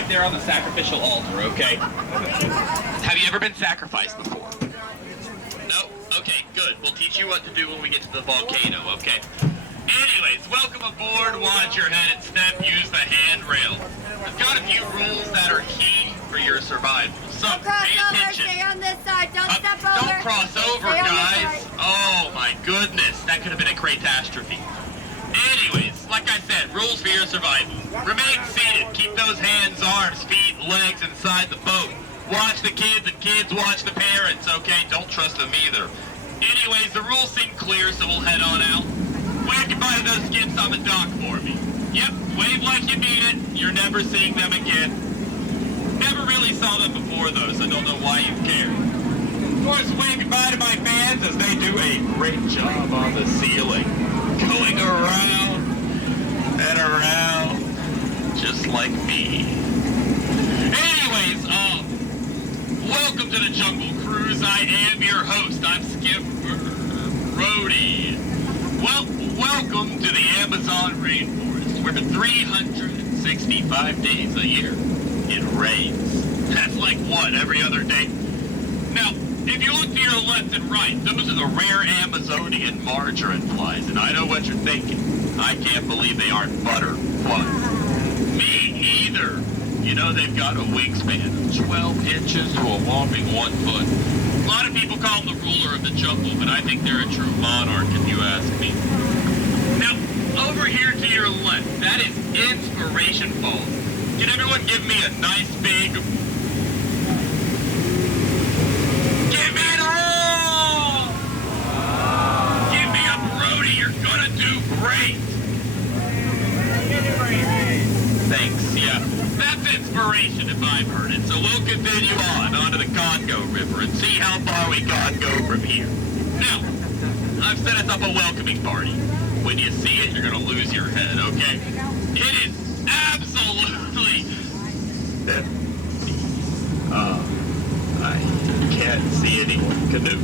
right there on the sacrificial altar, okay? Have you ever been sacrificed before? No? Okay, good. We'll teach you what to do when we get to the volcano, okay? Anyways, welcome aboard. Watch your head and step. Use the handrail. We've got a few rules that are key for your survival. So, pay attention. Stay on this side. Don't step over. Don't cross over, guys. Oh, my goodness. That could have been a catastrophe. Anyways, like I said, rules for your survival. Remain seated. Keep those hands, arms, feet, legs inside the boat. Watch the kids and kids watch the parents, okay? Don't trust them either. Anyways, the rules seem clear, so we'll head on out. Wave goodbye to those skips on the dock for me. Yep, wave like you mean it. You're never seeing them again. Never really saw them before, though, so I don't know why you care. Of course, wave goodbye to my fans as they do a great job on the ceiling. Going around and around, just like me. Anyways, welcome to the Jungle Cruise. I am your host. I'm Skipper Brody. Well, welcome to the Amazon rainforest, where 365 days a year it rains. That's like what, every other day? Now, if you look to your left and right, those are the rare Amazonian margarine flies, and I know what you're thinking. I can't believe they aren't butterflies. Me either. You know, they've got a wingspan of 12 inches to a whopping 1 foot. A lot of people call them the ruler of the jungle, but I think they're a true monarch if you ask me. Now, over here to your left, that is Inspiration Falls. Can everyone give me a nice big... Give me it all! Give me a Brody, you're gonna do great! Thanks, yeah. That's inspiration if I've heard it. So we'll continue on onto the Congo River and see how far we can go from here. Now, I've set us up a welcoming party. When you see it, you're gonna lose your head, okay? It is absolutely... I can't see anyone canoe.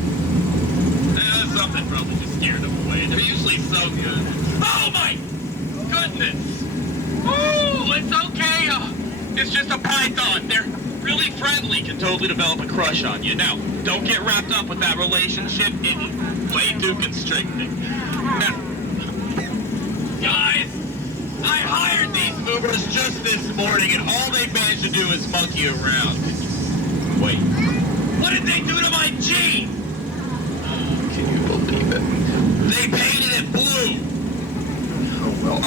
Something probably just scared them away. They're usually so good. Oh my goodness! Ooh, it's okay. It's just a python. They're really friendly, can totally develop a crush on you. Now, don't get wrapped up with that relationship. It's way too constricting. Now, guys, I hired these movers just this morning, and all they managed to do is monkey around. Wait, what did they do to my Jeep? Can you believe it? They painted it blue. Oh, well,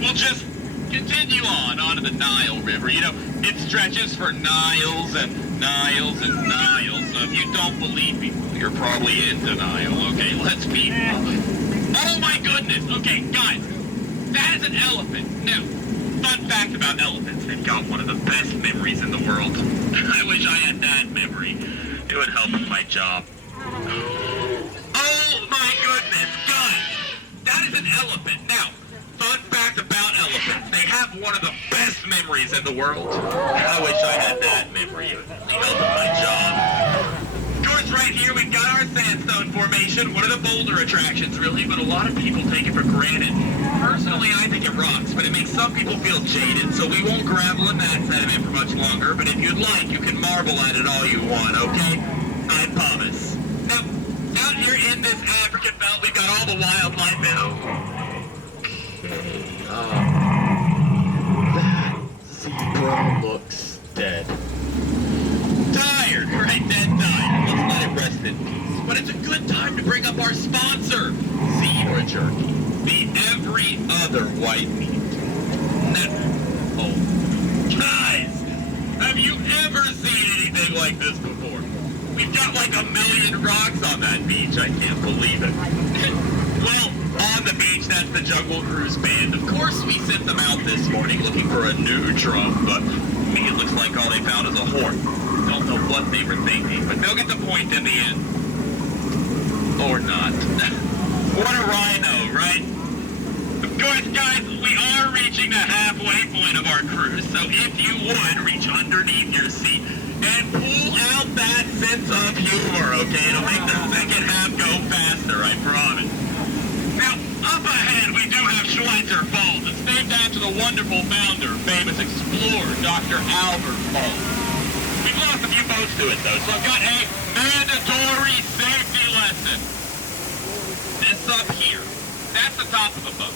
we'll just continue onto the Nile River. You know, it stretches for Niles and Niles and Niles. So if you don't believe me, you're probably in denial. Okay, let's be... Oh my goodness! Okay, guys, that is an elephant. Now, fun fact about elephants, they've got one of the best memories in the world. I wish I had that memory. It would help with my job. Oh my goodness, guys! That is an elephant. Now, fun fact about elephants, they have one of the best memories in the world. I wish I had that memory. It would really help with my job. Of course, right here we've got our sandstone formation, one of the boulder attractions really, but a lot of people take it for granted. Personally, I think it rocks, but it makes some people feel jaded, so we won't gravel in that sediment for much longer, but if you'd like, you can marble at it all you want, okay? I promise. Now, out here in this African belt, we've got all the wildlife in. That zebra looks dead. Tired, right? Dead tired. Let's let it rest in peace. But it's a good time to bring up our sponsor, zebra jerky. The every other white meat. Oh. Guys, have you ever seen anything like this before? We've got like 1 million rocks on that beach. I can't believe it. Well, on the beach, that's the Jungle Cruise Band. Of course, we sent them out this morning looking for a new drum, but me, it looks like all they found is a horn. Don't know what they were thinking, but they'll get the point in the end. Or not. What a rhino, right? Of course, guys, we are reaching the halfway point of our cruise, so if you would, reach underneath your seat and pull out that sense of humor, okay? It'll make the second half go faster, I promise. Now, up ahead, we do have Schweitzer Falls. It's named after the wonderful wonderful founder, famous explorer, Dr. Albert Ball. We've lost a few boats to it, though, so I've got a mandatory safety lesson. This up here, that's the top of a boat.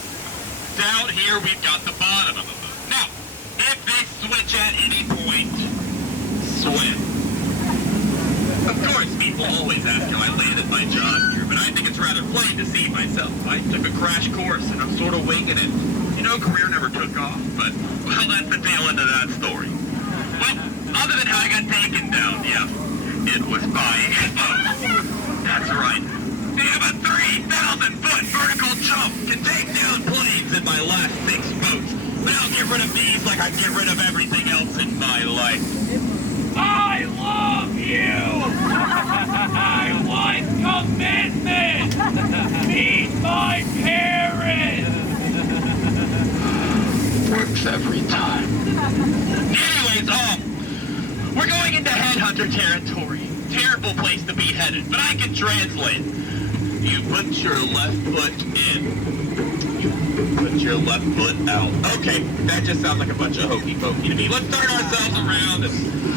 Down here, we've got the bottom of a boat. Now, if they switch at any point, swim. Of course, people always ask how I landed my job here, but I think it's rather plain to see myself. I took a crash course, and I'm sort of winging it. You know, career never took off, but, well, that's the tail end of that story. Well, other than how I got taken down, yeah, it was by a boat. That's right. Damn, a 3,000-foot vertical jump can take down planes in my last 6 boats. But I'll get rid of these like I get rid of everything else in my life. I love you! I want commitment! Meet my parents! Works every time. Anyways, we're going into headhunter territory. Terrible place to be headed, but I can translate. You put your left foot in. You put your left foot out. Okay, that just sounds like a bunch of hokey pokey to me. Let's turn ourselves around and...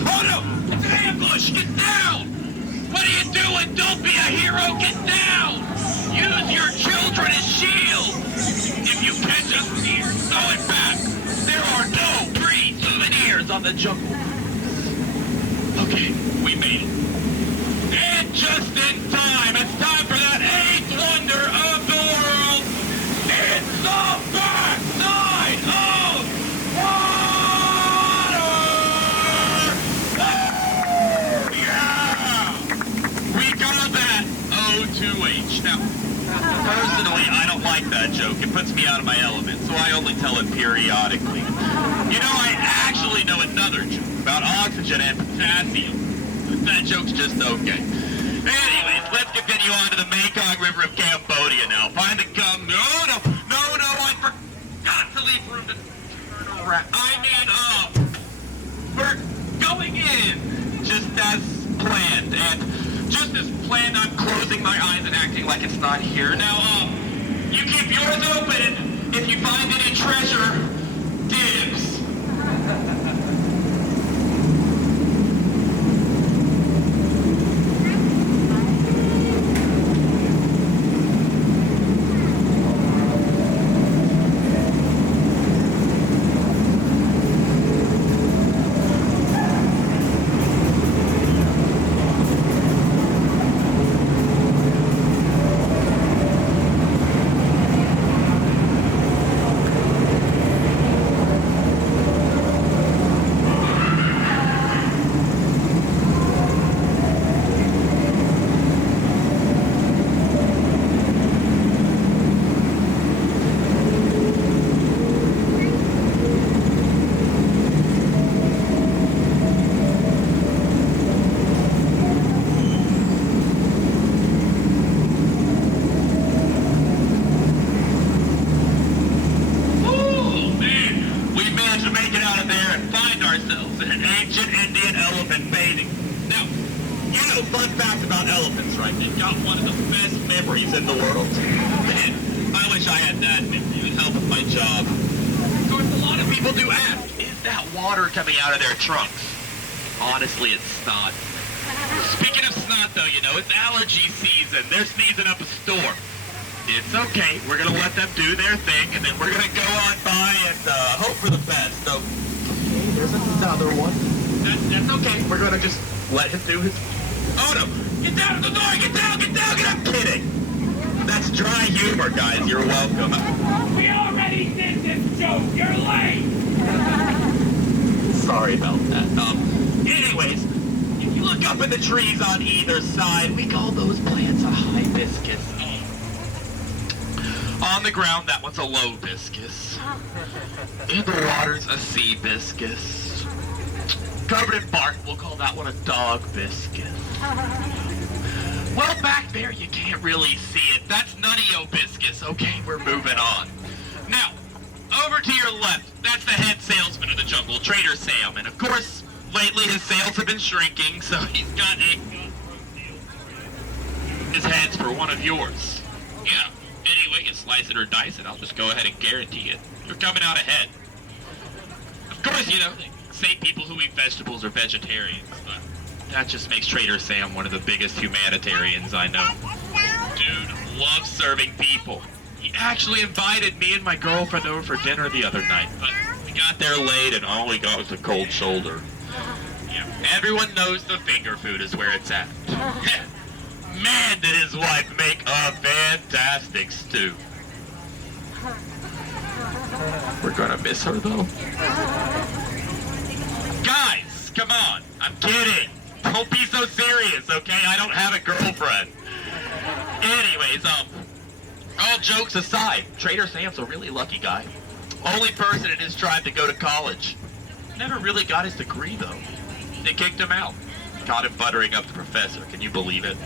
Oh no! It's an ambush! Get down! What are you doing? Don't be a hero! Get down! Use your children as shields! If you catch us here, throw it back! There are no free souvenirs on the jungle. Okay, we made it. And just in time, it's time for that 8th wonder of the world. It's the backside of water! Yeah! We call that O2H. Now, personally, I don't like that joke. It puts me out of my element, so I only tell it periodically. You know, I actually know another joke about oxygen and potassium. That joke's just okay. Anyways, let's continue on to the Mekong River of Cambodia now. Find the gum. No, I forgot to leave room to turn around. We're going in just as planned. And just as planned, I'm closing my eyes and acting like it's not here. Now, you keep yours open. If you find any treasure, dibs. Fun fact about elephants, right? They've got one of the best memories in the world. Man, I wish I had that memory. It would help with my job. Of course, a lot of people do ask, is that water coming out of their trunks? Honestly, it's snot. Speaking of snot, though, you know, it's allergy season. They're sneezing up a storm. It's okay. We're going to let them do their thing, and then we're going to go on by and hope for the best. So, okay, there's another one. That's okay. We're going to just let him do his... Oh no! Get down to the door! Get down! Get down! I'm kidding! That's dry humor, guys. You're welcome. We already did this joke! You're late! Sorry about that. Anyways, if you look up in the trees on either side, we call those plants a hibiscus. On the ground, that one's a lobiscus. In the water's a sea biscus. Covered in bark, we'll call that one a dog biscuit. Well, back there, you can't really see it. That's Nuttio-biscus. Okay, we're moving on. Now, over to your left, that's the head salesman of the jungle, Trader Sam. And of course, lately his sales have been shrinking, so he's got a his head's for one of yours. Yeah, anyway, you slice it or dice it, I'll just go ahead and guarantee it. You're coming out ahead. course, you know, say people who eat vegetables are vegetarians, but that just makes Trader Sam one of the biggest humanitarians I know. Dude loves serving people. He actually invited me and my girlfriend over for dinner the other night, but we got there late and all we got was a cold shoulder. Yeah, everyone knows the finger food is where it's at. Man, did his wife make a fantastic stew. We're gonna miss her though. Guys, come on, I'm kidding. Don't be so serious, okay? I don't have a girlfriend. Anyways, all jokes aside, Trader Sam's a really lucky guy. Only person in his tribe to go to college. Never really got his degree, though. They kicked him out. Caught him buttering up the professor. Can you believe it?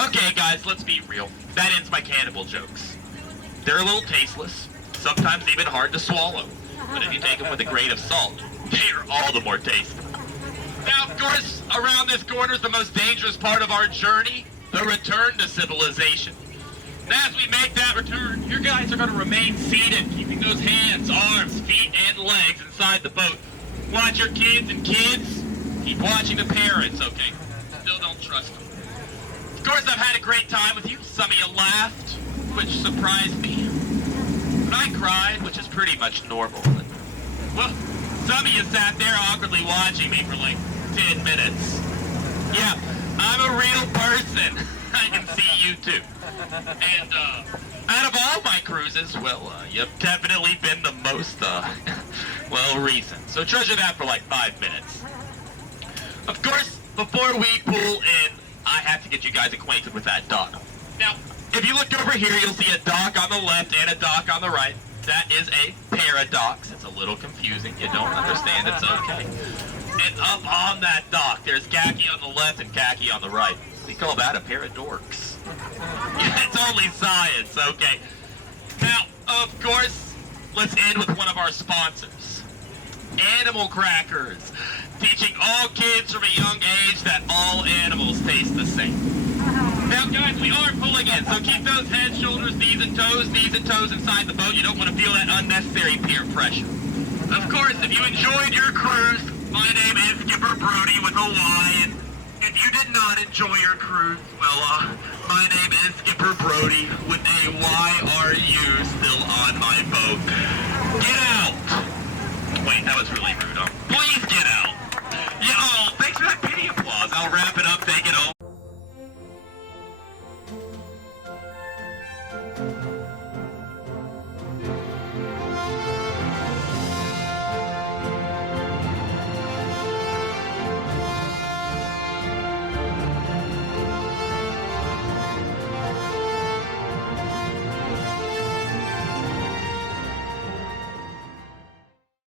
Okay, guys, let's be real. That ends my cannibal jokes. They're a little tasteless, sometimes even hard to swallow. But if you take them with a grain of salt, they are all the more tasty. Now, of course, around this corner is the most dangerous part of our journey, the return to civilization. And as we make that return, you guys are going to remain seated, keeping those hands, arms, feet, and legs inside the boat. Watch your kids and kids. Keep watching the parents, okay? Still don't trust them. Of course, I've had a great time with you. Some of you laughed, which surprised me. But I cried, which is pretty much normal. And, well, some of you sat there awkwardly watching me for like 10 minutes. Yeah, I'm a real person. I can see you too. And out of all my cruises, well, you've definitely been the most, well, recent. So treasure that for like 5 minutes. Of course, before we pull in, I have to get you guys acquainted with that dock. Now, if you look over here, you'll see a dock on the left and a dock on the right. That is a paradox. It's a little confusing. You don't understand, it's okay. And up on that dock, there's khaki on the left and khaki on the right. We call that a pair of dorks. Yeah, it's only science, okay? Now, of course, let's end with one of our sponsors. Animal Crackers. Teaching all kids from a young age that all animals taste the same. Now, guys, we are pulling in, so keep those heads, shoulders, knees and toes inside the boat. You don't want to feel that unnecessary peer pressure. Of course, if you enjoyed your cruise, my name is Skipper Brody with a Y, and if you did not enjoy your cruise, well, my name is Skipper Brody with a Y. Are you still on my boat? Get out! Wait, that was really rude, huh? Please get out! Yeah, oh, thanks for that pity applause. I'll wrap it up, take it home.